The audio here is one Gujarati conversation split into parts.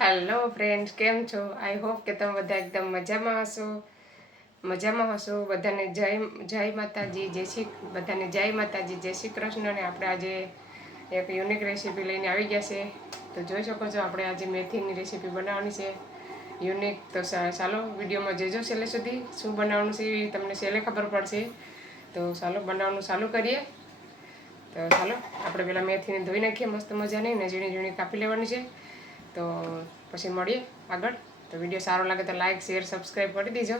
હેલો ફ્રેન્ડ્સ, કેમ છો? આઈ હોપ કે તમે બધા એકદમ મજામાં હશો. બધાને જય માતાજી, જય શ્રી કૃષ્ણ. અને આપણે આજે એક યુનિક રેસીપી લઈને આવી ગયા છે. તો જોઈ શકો છો, આપણે આજે મેથીની રેસીપી બનાવવાની છે યુનિક. તો ચાલો વિડીયોમાં જોજો છેલ્લે સુધી. શું બનાવવાનું છે એ તમને છેલ્લે ખબર પડશે. તો ચાલો બનાવવાનું ચાલુ કરીએ. તો ચાલો આપણે પહેલાં મેથીને ધોઈ નાખીએ મસ્ત મજાની, ને ઝીણી ઝીણી કાપી લેવાની છે. તો પછી મળીએ આગળ. તો વિડીયો સારો લાગે તો લાઇક, શેર, સબસ્ક્રાઈબ કરી દેજો.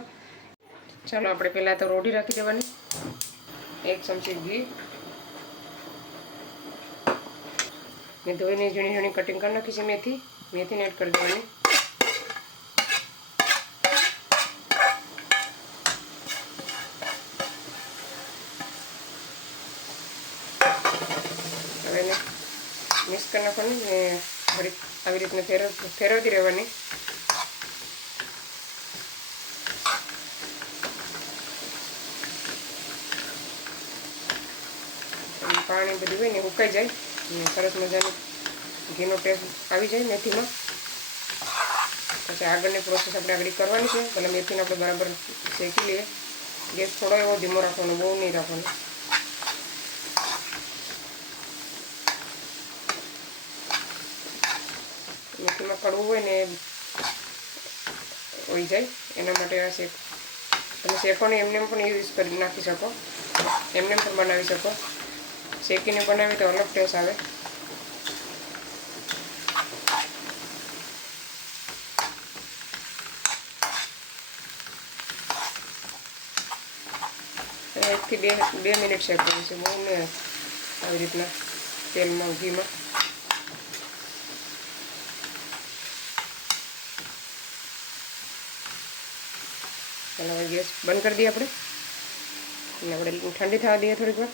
ચાલો આપણે પહેલાં તો રોટી રાખી દેવાની. 1 ચમચી ઘી. મેં ધોઈને ઝીણી ઝીણી કટિંગ કરી નાખી છે મેથીને એડ કરી દેવાની. હવે એને મિક્સ કરી નાખવાની ને થોડીક આવી રીતને ફેરવતી રહેવાની. પાણી બધું હોય ને ઉકાઈ જાય ને સરસ મજાનું ઘીનો ટેસ્ટ આવી જાય મેથીમાં. પછી આગળની પ્રોસેસ આપણે આગળ કરવાની છે. પહેલાં મેથીને આપણે બરાબર શેકી લઈએ. ગેસ થોડો એવો ધીમો રાખવાનો, બહુ નહીં રાખવાનો. મેથીમાં કડવું હોય ને હોઈ જાય એના માટે આ તમે શેકોને એમને પણ યુઝ કરી નાખી શકો, એમને પણ બનાવી શકો. શેકીને બનાવી તો અલગ ટેસ્ટ આવે. એકથી બે મિનિટ શેકવાનું છે, બહુ ને આવી રીતના તેલમાં, ઘીમાં. ચાલો હવે ગેસ બંધ કરી દઈએ આપણે, અને આપણે ઠંડી થવા દઈએ થોડીક વાર.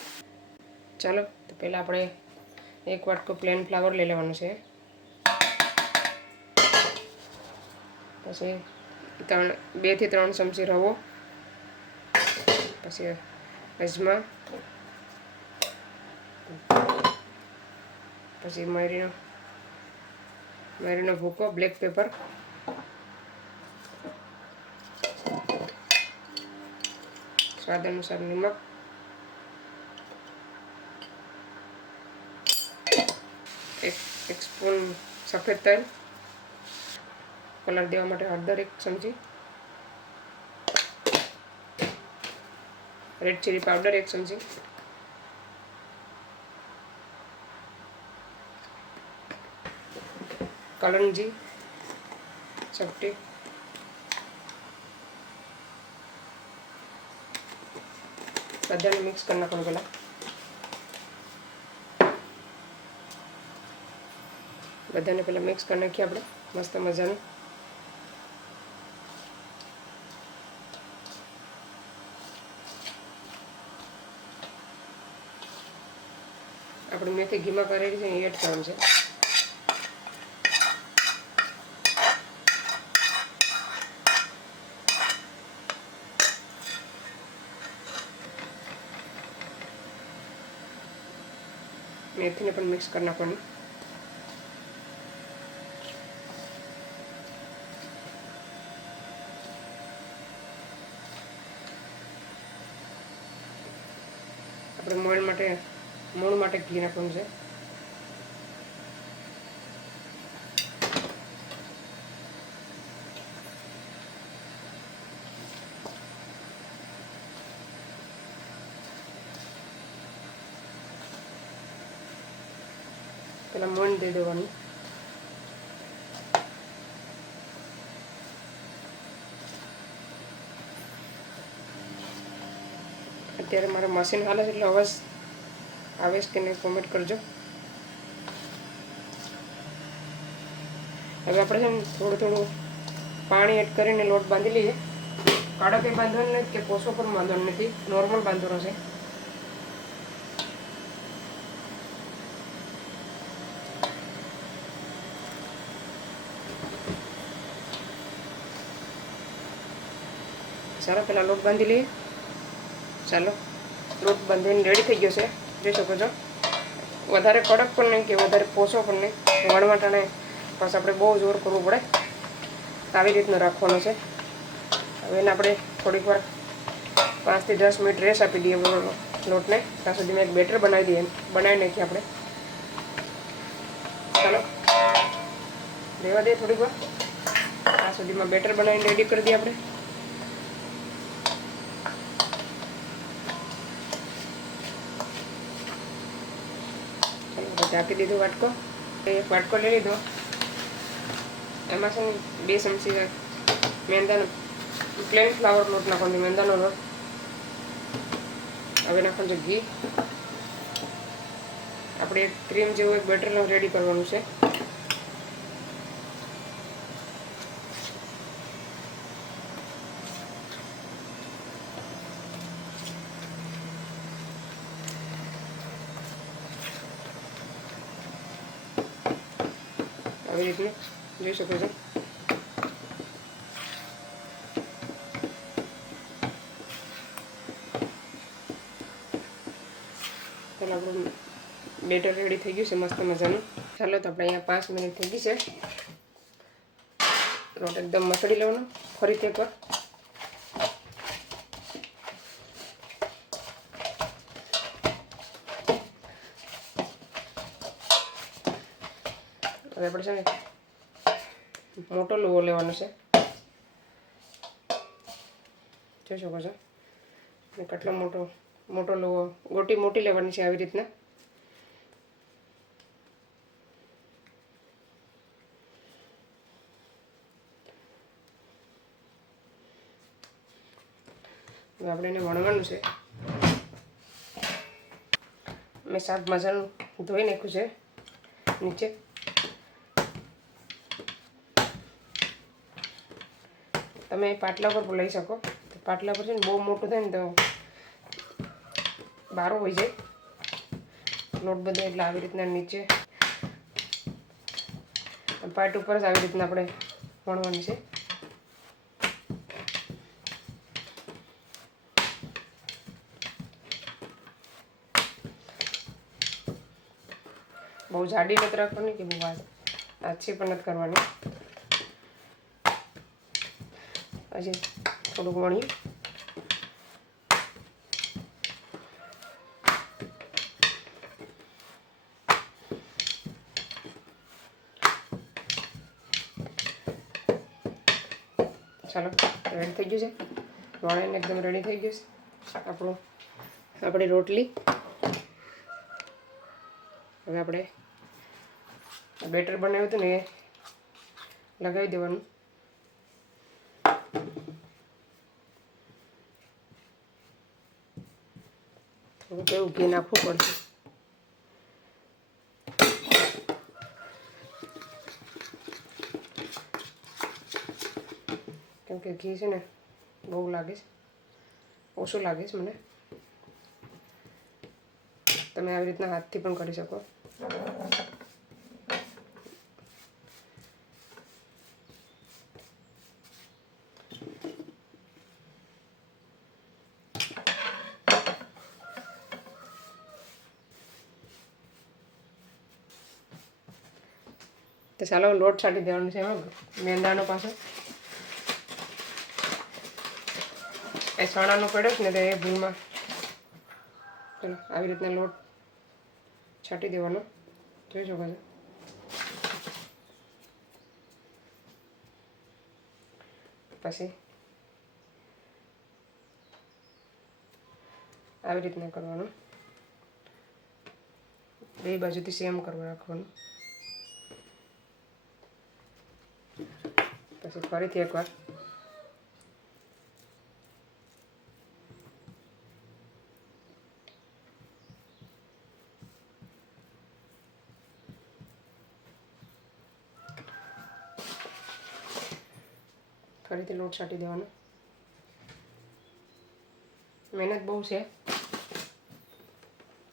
ચાલો તો પહેલાં આપણે 1 વાટકો પ્લેન ફ્લાવર લઈ લેવાનું છે. પછી 2 થી 3 ચમચી રવો. પછી અજમા. પછી મરીનો ભૂકો, બ્લેક પેપર. સ્વાદ અનુસાર નમક. એક સ્પૂન સફેદ તલ. કલર દેવા માટે હળદર 1 ચમચી. રેડ ચીલી પાવડર 1 ચમચી. કલંજી ચપટી. બધાને મિક્સ કરી નાખવાનું. પહેલાં બધાને મિક્સ કરી નાખીએ આપણે મસ્ત મજાનું. આપણે મેથી ઘીમાં કરેલી છે એ એડ કરવાનું છે. મેથીને પણ મિક્સ કરી નાખવાની. આપણે મોણ માટે ઘી નાખવાનું છે. પહેલાં મોણ દઈ દેવાનું. અત્યારે મારે મશીન હાલે છે એટલે અવાજ આવે છે કે નહીં કોમેન્ટ કરજો. હવે આપણે છે ને થોડું પાણી એડ કરીને લોટ બાંધી લઈએ. કાળો કંઈ બાંધવાનું નથી કે કોસો પણ બાંધવાનું નથી, નોર્મલ બાંધવાનો છે. ચાલો પહેલાં લોટ બાંધી લઈએ. ચાલો લોટ બાંધીને રેડી થઈ ગયો છે, જોઈ શકો છો. વધારે કડક પણ નહીં કે વધારે પોસો પણ નહીં, વણવાટાણે પાછું આપણે બહુ જોર કરવું પડે, આવી રીતનું રાખવાનું છે. હવે એને આપણે થોડીક વાર 5 થી 10 મિનિટ રેસ્ટ આપી દઈએ લોટને. ત્યાં સુધીમાં એક બેટર બનાવી નાખીએ આપણે. ચાલો રહેવા દઈએ થોડીક વાર. ત્યાં સુધીમાં બેટર બનાવીને રેડી કરી દઈએ આપણે. ઢાંકી દીધું વાટકો. એક વાટકો લઈ લીધો. એમાં છે ને 2 ચમચી મેંદાનો પ્લેન ફ્લાવર લોટ નાખવાનો, મેંદાનો લોટ. હવે નાખવાનું છે ઘી. આપણે એક ક્રીમ જેવું એક બેટર રેડી કરવાનું છે. આવી રીતનું જોઈ શકો છો. ચાલો આપણું બેટર રેડી થઈ ગયું છે મસ્ત મજાનું. ચાલો તો આપણે અહીંયા 5 મિનિટ થઈ ગઈ છે. લોટ એકદમ મસળી લેવાનો ફરીથી એકવાર. હવે આપણે છે ને મોટો લુવો લેવાનો છે, જોઈ શકો છો. કેટલો મોટો લુવો, ગોટી મોટી લેવાની છે આવી રીતના. હવે આપણે એને વણવાનું છે. મેં શાક મસાલું ધોઈ નાખ્યું છે નીચે. તમે પાટલા પર લઈ શકો. પાટલા પર છે ને બહુ મોટું થાય ને તો બારો હોઈ જાય લોટ બધો, એટલે આવી રીતના નીચે પાટ ઉપર જ આવી રીતના આપણે વણવાની છે. બહુ જાડી નથી રાખવાની કે બહુ આછી પણ નથી કરવાની. હજી થોડુંક વણીએ. ચાલો રેડી થઈ ગયું છે, વણાઈને એકદમ રેડી થઈ ગયું છે આપણી રોટલી. હવે આપણે બેટર બનાવ્યું હતું ને એ લગાવી દેવાનું. થોડુંક એવું ઘી નાખવું પડશે. કેમ કે ઘી છે ને બહુ લાગે છે, ઓછું લાગે છે મને. તમે આવી રીતના હાથથી પણ કરી શકો. તો ચાલો લોટ છાંટી દેવાનો છે એમાં મેંદાનો પાછો. એ ચણાનો પડ્યો છે ને તો એ ભૂલમાં ચાલો આવી રીતના લોટ છાંટી દેવાનો, જોઈ શકો છો. પછી આવી રીતના કરવાનું, બે બાજુથી સેમ કરવા રાખવાનું. પછી ફરીથી એકવાર લોટ છાંટી દેવાનો. મહેનત બહુ છે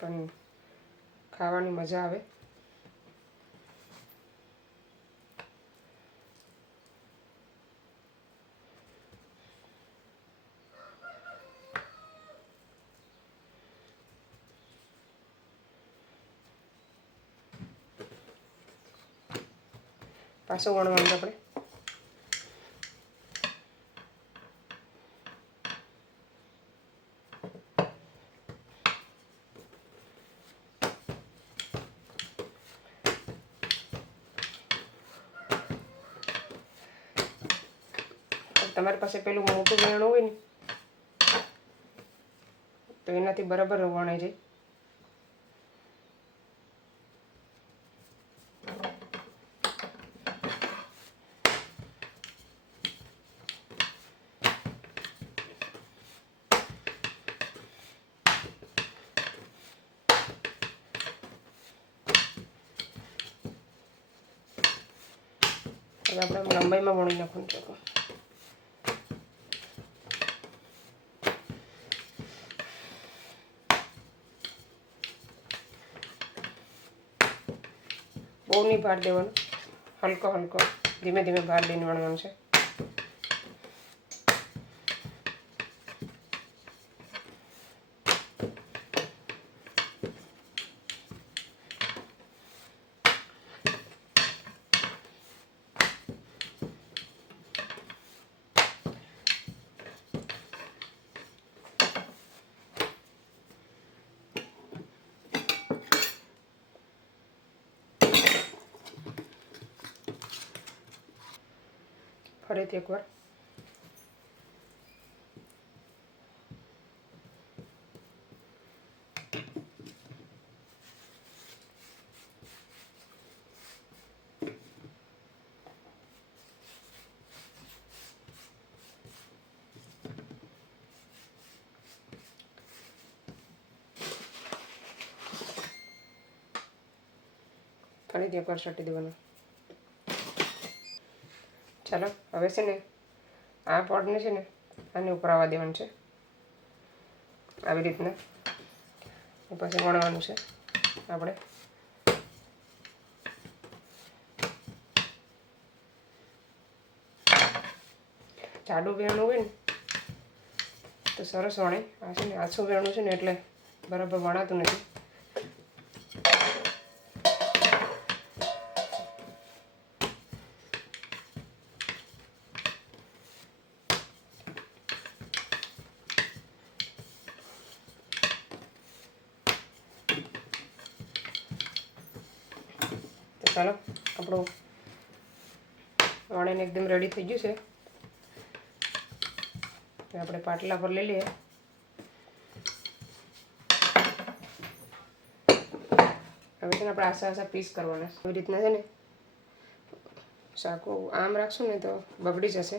પણ ખાવાની મજા આવે. પાછું વણવાનું આપણે. તમારી પાસે પેલું મોટું વેણું હોય ને તો એનાથી બરાબર વણાઈ જાય. હવે આપણે લંબાઈમાં વણી નાખવાનું છે. બહુ નહીં ભાર દેવાનું, હલકો હલકો ધીમે ધીમે ભાર દઈને વણવાનું છે. ફરીથી એકવાર છાંટી દેવાનું. ચાલો હવે છે ને આ પડને છે ને આની ઉપર આવવા દેવાનું છે આવી રીતના. પછી વણવાનું છે આપણે. જાડું વેણું હોય ને તો સરસ વણે. આ છે ને આછું વેણું છે ને એટલે બરાબર વણાતું નથી. ચાલો આપણું વણીને એકદમ રેડી થઈ ગયું છે. આપણે પાટલા પર લઈ લઈએ. હવે છે ને આપણે આસા આસા પીસ કરવાના. આવી રીતના છે ને ચાકુ આમ રાખશું ને તો બગડી જશે.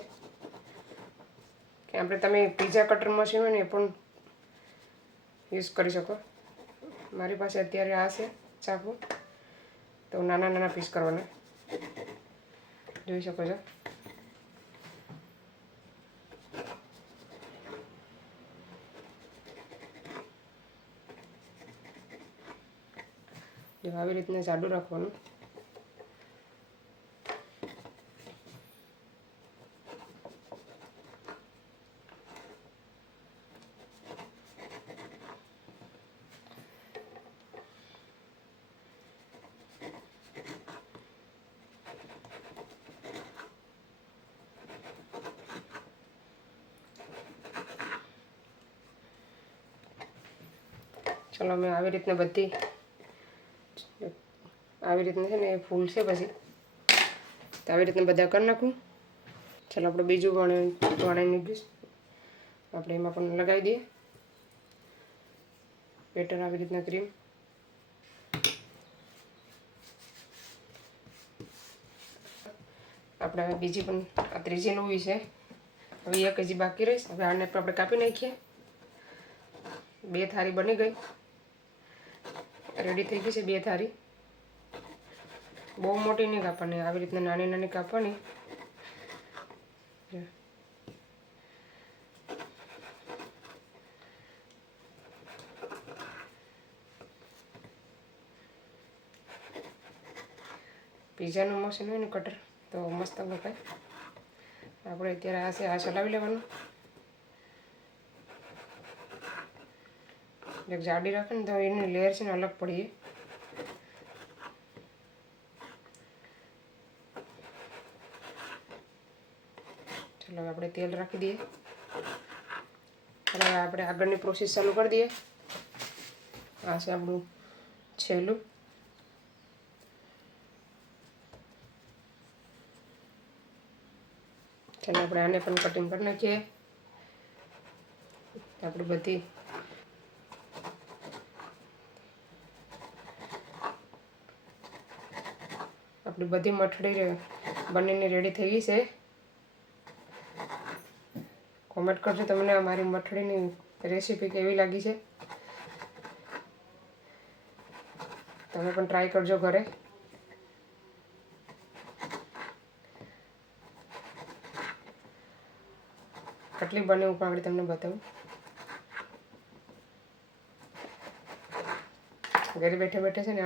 કે આપણે તમે પીઝા કટર મશીન હોય ને એ પણ યુઝ કરી શકો. મારી પાસે અત્યારે આ છે ચાકુ, તો નાના નાના પીસ કરવાના. જોઈ શકો છો. જો આવી રીતના જાડું રાખવાનું. ચલો મેં આવી રીતના બધી આવી રીતના છે ને એ ફૂલ છે. પછી તો આવી રીતના બધા કરી નાખું. ચાલો આપણે બીજું વણાઈને ગયું આપણે એમાં પણ લગાવી દઈએ બેટર. આવી રીતના ક્રીમ આપણે બીજી પણ આ ત્રીજી લોવી છે. હવે એક હજી બાકી રહીશ. હવે આને આપણે કાપી નાખીએ. 2 થાળી બની ગઈ, રેડી થઈ ગઈ છે 2 થાળી. બહુ મોટી નહીં કાપવાની, આવી રીતના નાની નાની કાપવાની. પીઝાનું મશીન હોય ને કટર તો મસ્ત વખાય. આપણે અત્યારે આ છે આ ચલાવી લેવાનું. એક જાડી રાખે ને તો એની લેયર છે ને અલગ પડીએ. ચાલો હવે આપણે તેલ રાખી દઈએ અને આપણે આગળની પ્રોસેસ ચાલુ કરી દઈએ. આ છે આપણું છેલ્લું. ચાલો આપણે આને પણ કટિંગ કરી નાખીએ. આપણી બધી મઠડી બનીને રેડી થઈ ગઈ છે. કોમેન્ટ કરજો તમને અમારી મઠડીની રેસીપી કેવી લાગી છે. તમે પણ ટ્રાય કરજો ઘરે. કેટલી બને હું પણ તમને બતાવું. ઘરે બેઠે બેઠે છે ને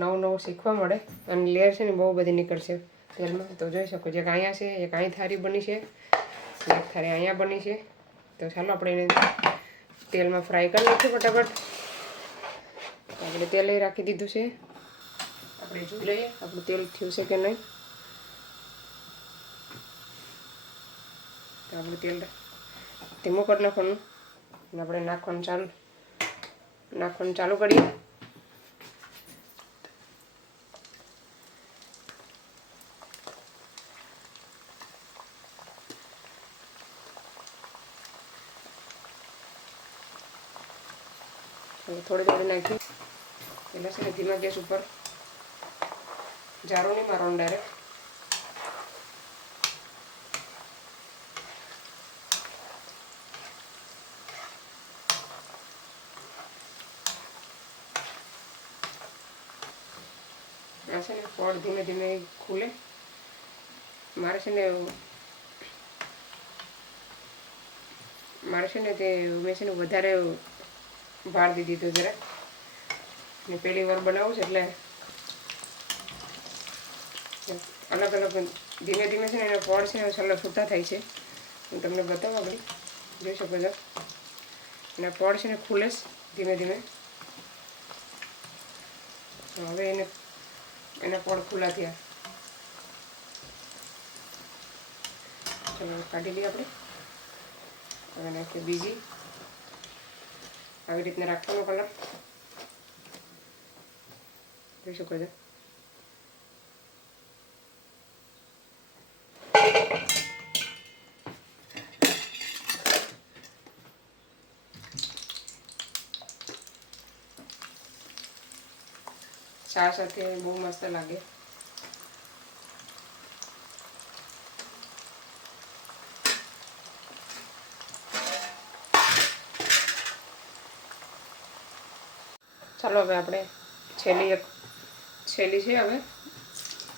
નવું શીખવા મળે અને લેયર છે ને બહુ બધી નીકળશે તેલમાં. તો જોઈ શકો એક અહીંયા છે, એક અહીં થાળી બની છે, એક થાળી અહીંયા બની છે. તો ચાલો આપણે એને તેલમાં ફ્રાય કરી નાખીએ ફટાફટ. આપણે તેલ રાખી દીધું છે. આપણે જોઈ લઈએ આપણું તેલ થયું છે કે નહીં. તો આપણું તેલ ધીમું કરી નાખવાનું અને આપણે નાખવાનું ચાલુ કરીએ. થોડી થોડી નાખી પહેલાં છે ને ધીમા ગેસ ઉપર જારો નહીં મારવાનું ડાયરેક્ટ. આ છે ને પડ ધીમે ધીમે ખુલે. મારે છે ને તે મેં છે ને વધારે ભાર દીધી હતું જરા. ને પહેલી વાર બનાવું છે એટલે અલગ અલગ ધીમે ધીમે છે ને એના પડ છે છેલ્લા છૂટા થાય છે. હું તમને બતાવું. આપણે જોઈ શકો છો એના પડ છે ને ખુલે ધીમે ધીમે. હવે એના પડ ખુલ્લા થયા. ચલો કાઢી લઈએ આપણે. હવે નાખીએ બીજી. આવી રીતના રાખવાનો કલર જોઈ શકો છો. ચા સાથે બહુ મસ્ત લાગે. ચાલો હવે આપણે છેલ્લી છે હવે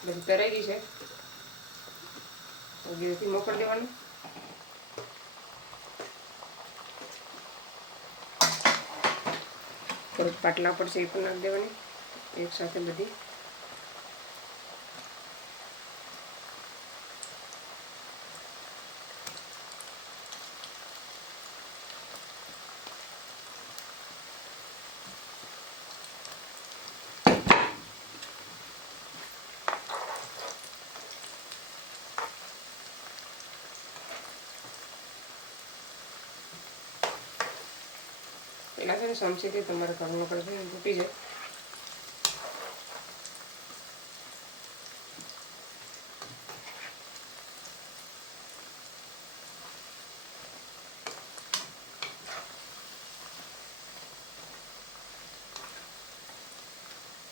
બધી તરાઈ ગઈ છે. ગેસથી મોકલી દેવાનું. થોડુંક પાટલા પર છે એ પણ નાખી દેવાની એક સાથે બધી. પેલા છે ને સમસીથી તમારે કરવું પડશે ને તૂટી જાય.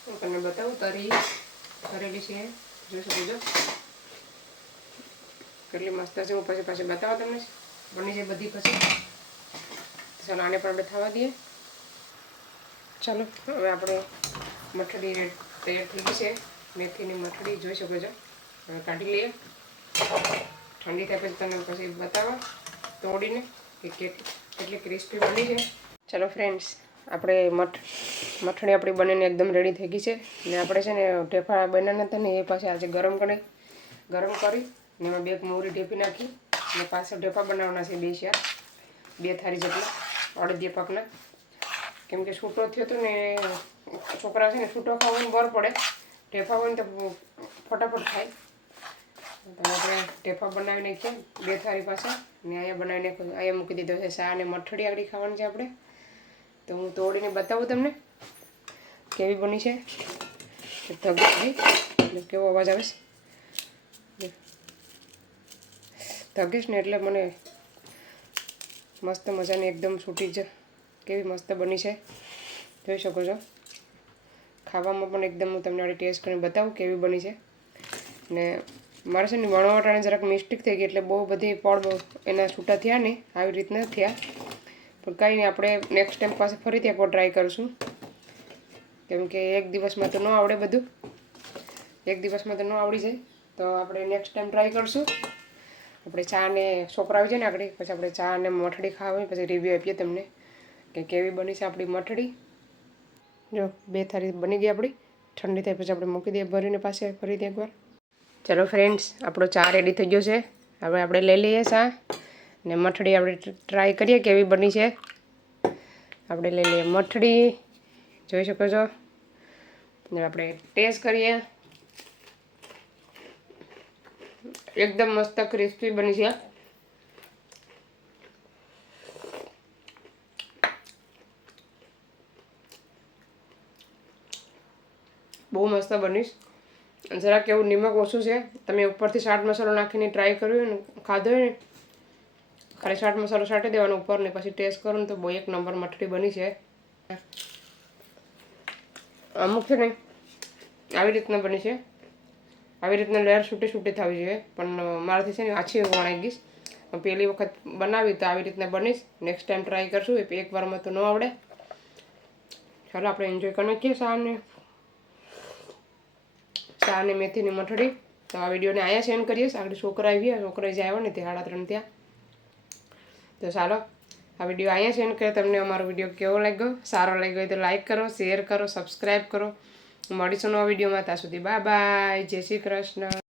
હું તમને બતાવું કરેલી છે જોઈ શકો છો કેટલી મસ્ત છે. હું પછી બતાવો તમને બની છે બધી. પછી ચાલો આને પણ આપણે થવા દઈએ. ચાલો હવે આપણે મઠડી તૈયાર થઈ ગઈ છે. મેથીની મઠડી જોઈ શકો છો. હવે કાઢી લઈએ. ઠંડી થાય પછી તમને પછી બતાવો તોડીને કે કેટલી ક્રિસ્પી બની છે. ચાલો ફ્રેન્ડ્સ આપણે મઠડી આપણી બનીને એકદમ રેડી થઈ ગઈ છે. ને આપણે છે ને ઢેફા બનાવના હતા ને એ પાછા આજે ગરમ કરી ને એમાં 2 મોહરી ઢેફી નાખી ને પાછળ ઢેફા બનાવવાના છે 2 થાળી જેટલા અડદિયા પાકના. કેમ કે છૂટો થયો હતો ને છોકરા છે ને છૂટો ખાવાનું બર પડે. ઢેફા હોય ને તો ફટાફટ થાય. તો આપણે ટેફા બનાવી નાખ્યા 2 થાળી પાસે ને અહીંયા બનાવીને અહીંયા મૂકી દીધો છે ચા અને મઠડી આગળ ખાવાની છે આપણે. તો હું તોડીને બતાવું તમને કેવી બની છે. ધગી કેવો અવાજ આવે છે, ધગીશ ને એટલે મને મસ્ત મજાની એકદમ છૂટી જ કેવી મસ્ત બની છે, જોઈ શકો છો. ખાવામાં પણ એકદમ હું તમને આડી ટેસ્ટ કરીને બતાવું કેવી બની છે. ને મારે છે ને વણવાટાણે જરાક મિસ્ટેક થઈ ગઈ એટલે બહુ બધી પડ એના છૂટા થયા નહીં, આવી રીતના થયા. પણ કંઈ નહીં, આપણે નેક્સ્ટ ટાઈમ પાસે ફરીથી એકવાર ટ્રાય કરીશું, કેમ કે એક દિવસમાં તો ન આવડે બધું, એક દિવસમાં તો ન આવડી જાય. તો આપણે નેક્સ્ટ ટાઈમ ટ્રાય કરીશું. આપણે ચા ને છોકરા આવી જાય ને આગળ પછી આપણે ચા અને મઠડી ખાવી, પછી રિવ્યૂ આપીએ તમને કે કેવી બની છે આપણી મઠડી. જો 2 થાળી બની ગઈ આપણી, ઠંડી થાય પછી આપણે મૂકી દઈએ ભરીને પાસે ફરીથી એકવાર. ચલો ફ્રેન્ડ્સ, આપણો ચા રેડી થઈ ગયો છે. હવે આપણે લઈ લઈએ ચા ને મઠડી આપણે ટ્રાય કરીએ કેવી બની છે. આપણે લઈ લઈએ મઠડી, જોઈ શકો છો. ને આપણે ટેસ્ટ કરીએ. એકદમ મસ્ત ક્રિસ્પી બની છે. બહુ મસ્ત બનીશ. જરાક એવું નિમક ઓછું છે. તમે ઉપરથી ચાટ મસાલો નાખીને ટ્રાય કર્યું ને ખાધો હોય ને, ખાલી ચાટ મસાલો છાંટી દેવાનો ઉપર ને પછી ટેસ્ટ કરો ને તો બહુ એક નંબર મઠડી બની છે. અમુક છે ને આવી રીતના બની છે, આવી રીતના લેયર છૂટી થવી જોઈએ, પણ મારાથી છે ને આછી વણાઈ ગઈશ. પહેલી વખત બનાવી તો આવી રીતના બનીશ. નેક્સ્ટ ટાઈમ ટ્રાય કરશું, એકવારમાં તો ન આવડે. ચાલો આપણે એન્જોય કરી નાખીએ ચા અને મેથીની મઠડી. તો આ વિડીયોને અહીંયા સેન્ડ કરીએ. આગળ છોકરા જે આવ્યો ને તે 3:30 થયા. તો ચાલો આ વિડીયો અહીંયા સેન્ડ કરે. તમને અમારો વિડીયો કેવો લાગ્યો, સારો લાગ્યો હોય તો લાઈક કરો, શેર કરો, સબસ્ક્રાઈબ કરો. મળીશું નવા વિડીયોમાં. ત્યાં સુધી બાય બાય, જય શ્રી કૃષ્ણ.